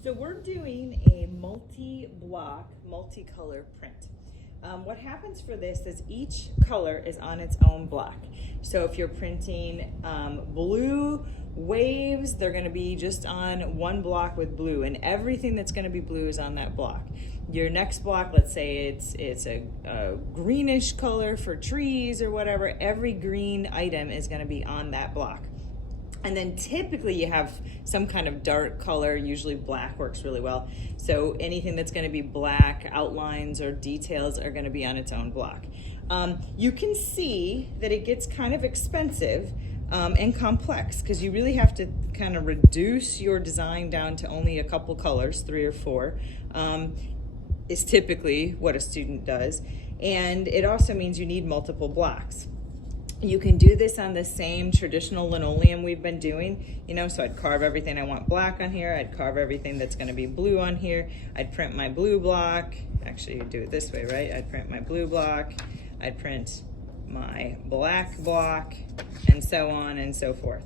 So we're doing a multi-block, multicolor print. What happens for this is each color is on its own block. So if you're printing blue waves, they're going to be just on one block with blue, and everything that's going to be blue is on that block. Your next block, let's say it's a greenish color for trees or whatever, every green item is going to be on that block. And then typically you have some kind of dark color, usually black works really well. So anything that's going to be black, outlines or details are going to be on its own block. You can see that it gets kind of expensive and complex because you really have to kind of reduce your design down to only a couple colors, 3 or 4, is typically what a student does. And it also means you need multiple blocks. You can do this on the same traditional linoleum we've been doing, so I'd carve everything I want black on here, I'd carve everything that's gonna be blue on here, I'd print my blue block, actually you do it this way, right? I'd print my blue block, I'd print my black block, and so on and so forth.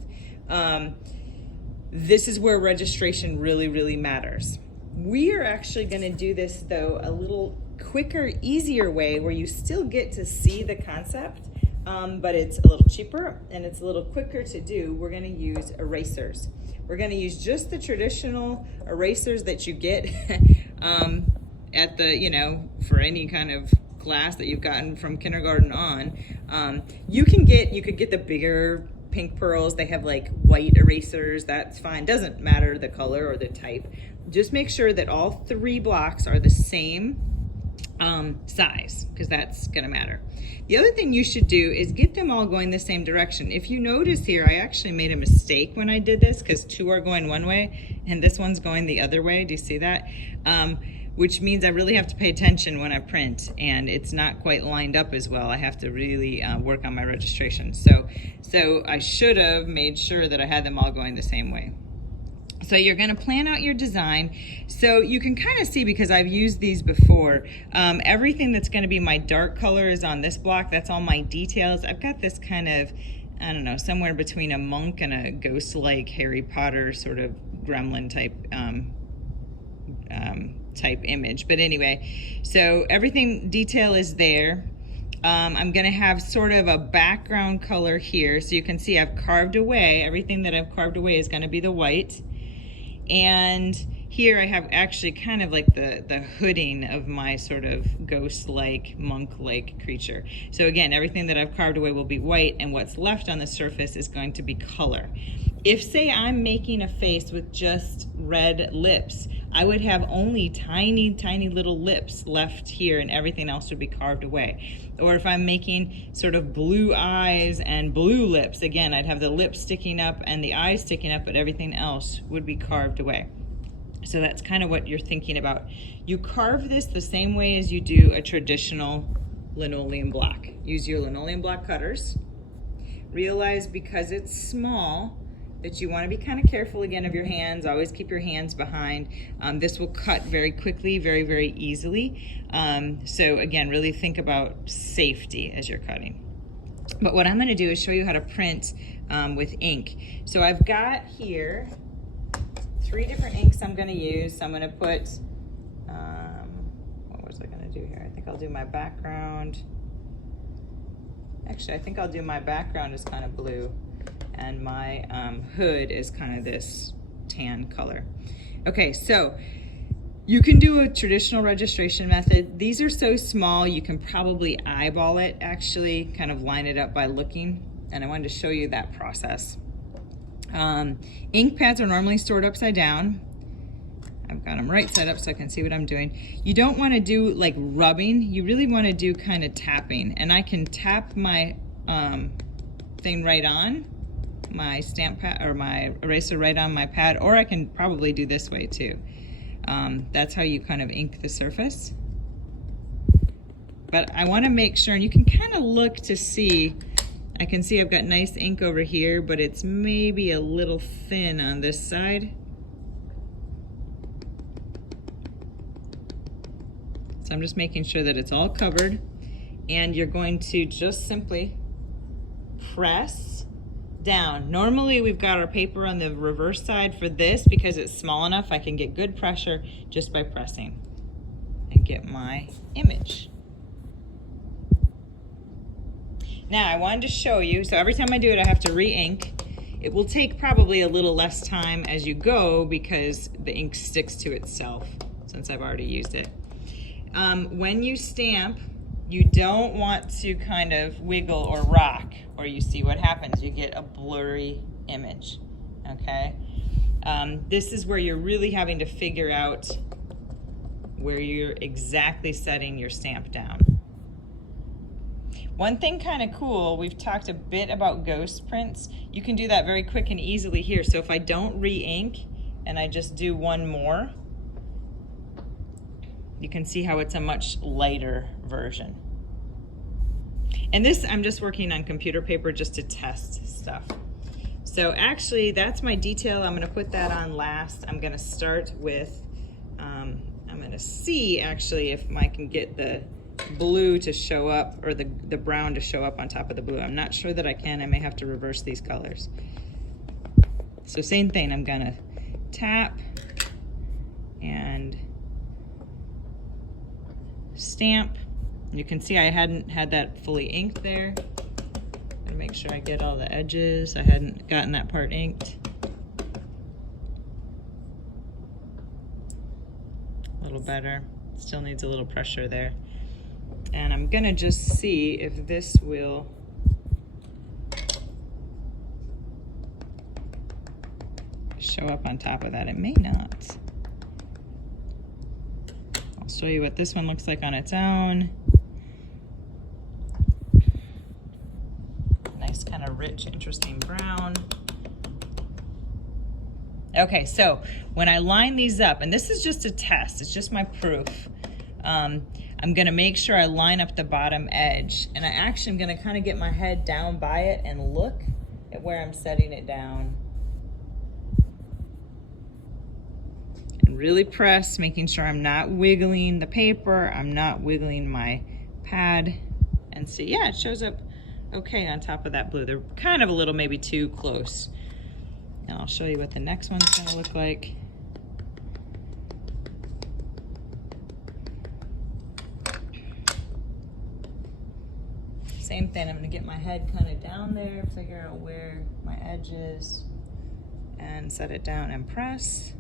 This is where registration really, really matters. We are actually gonna do this though a little quicker, easier way where you still get to see the concept, but it's a little cheaper and it's a little quicker to do. We're going to use erasers. We're going to use just the traditional erasers that you get at the, for any kind of class that you've gotten from kindergarten on. You could get the bigger pink pearls. They have like white erasers. That's fine. Doesn't matter the color or the type. Just make sure that all 3 blocks are the same size, because that's gonna matter. The other thing you should do is get them all going the same direction. If you notice here, I actually made a mistake when I did this because 2 are going one way and this one's going the other way. Do you see that? Which means I really have to pay attention when I print, and it's not quite lined up as well. I have to really work on my registration. So I should have made sure that I had them all going the same way. So you're going to plan out your design. So you can kind of see, because I've used these before, everything that's going to be my dark color is on this block. That's all my details. I've got this kind of, I don't know, somewhere between a monk and a ghost-like Harry Potter sort of gremlin type type image. But anyway, so everything detail is there. I'm going to have sort of a background color here. So you can see I've carved away. Everything that I've carved away is going to be the white. And here I have actually kind of like the hooding of my sort of ghost-like, monk-like creature. So again, everything that I've carved away will be white, and what's left on the surface is going to be color. If, say, I'm making a face with just red lips, I would have only tiny, tiny little lips left here, and everything else would be carved away. Or if I'm making sort of blue eyes and blue lips, again, I'd have the lips sticking up and the eyes sticking up, but everything else would be carved away. So that's kind of what you're thinking about. You carve this the same way as you do a traditional linoleum block. Use your linoleum block cutters. Realize because it's small that you want to be kind of careful again of your hands. Always keep your hands behind. This will cut very quickly, very, very easily. So again, really think about safety as you're cutting. But what I'm going to do is show you how to print with ink. So I've got here 3 different inks I'm going to use. So I'm going to put, what was I going to do here? I think I'll do my background. Actually, I think I'll do my background is kind of blue, and my hood is kind of this tan color. Okay, so you can do a traditional registration method. These are so small, you can probably eyeball it, actually, kind of line it up by looking, and I wanted to show you that process. Ink pads are normally stored upside down. I've got them right side up so I can see what I'm doing. You don't want to do like rubbing, you really want to do kind of tapping, and I can tap my thing right on my stamp pad, or my eraser right on my pad, or I can probably do this way too. That's how you kind of ink the surface. But I want to make sure, and you can kind of look to see, I can see I've got nice ink over here, but it's maybe a little thin on this side. So I'm just making sure that it's all covered, and you're going to just simply press down. Normally we've got our paper on the reverse side. For this, because it's small enough, I can get good pressure just by pressing and get my image. Now I wanted to show you, so every time I do it I have to re-ink. It will take probably a little less time as you go because the ink sticks to itself since I've already used it. When you stamp, you don't want to kind of wiggle or rock, or you see what happens. You get a blurry image, okay? This is where you're really having to figure out where you're exactly setting your stamp down. One thing kind of cool, we've talked a bit about ghost prints. You can do that very quick and easily here. So if I don't re-ink and I just do one more, you can see how it's a much lighter version. And this, I'm just working on computer paper just to test stuff. So actually, that's my detail. I'm gonna put that on last. I'm gonna start with, I'm gonna see actually if I can get the blue to show up, or the brown to show up on top of the blue. I'm not sure that I can. I may have to reverse these colors. So same thing, I'm gonna tap and stamp. You can see I hadn't had that fully inked there. Gotta make sure I get all the edges. I hadn't gotten that part inked. A little better. Still needs a little pressure there. And I'm gonna just see if this will show up on top of that. It may not. I'll show you what this one looks like on its own. Nice kind of rich, interesting brown. Okay, so when I line these up, and this is just a test, it's just my proof. I'm gonna make sure I line up the bottom edge, and I actually am gonna kind of get my head down by it and look at where I'm setting it down. And really press, making sure I'm not wiggling the paper, I'm not wiggling my pad. And see, yeah, it shows up okay on top of that blue. They're kind of a little maybe too close. And I'll show you what the next one's gonna look like. Same thing, I'm gonna get my head kind of down there, figure out where my edge is, and set it down and press.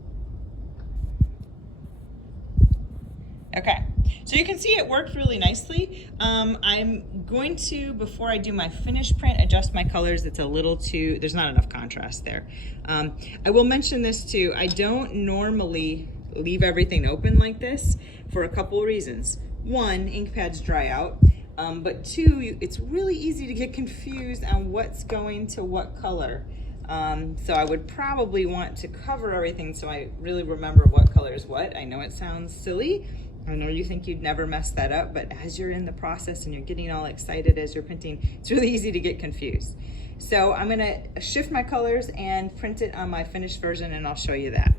Okay, so you can see it worked really nicely. I'm going to, before I do my finished print, adjust my colors. It's a little too, there's not enough contrast there. I will mention this too, I don't normally leave everything open like this for a couple of reasons. One, ink pads dry out. But two, it's really easy to get confused on what's going to what color. So I would probably want to cover everything so I really remember what color is what. I know it sounds silly. I know you think you'd never mess that up, but as you're in the process and you're getting all excited as you're printing, it's really easy to get confused. So I'm gonna shift my colors and print it on my finished version, and I'll show you that.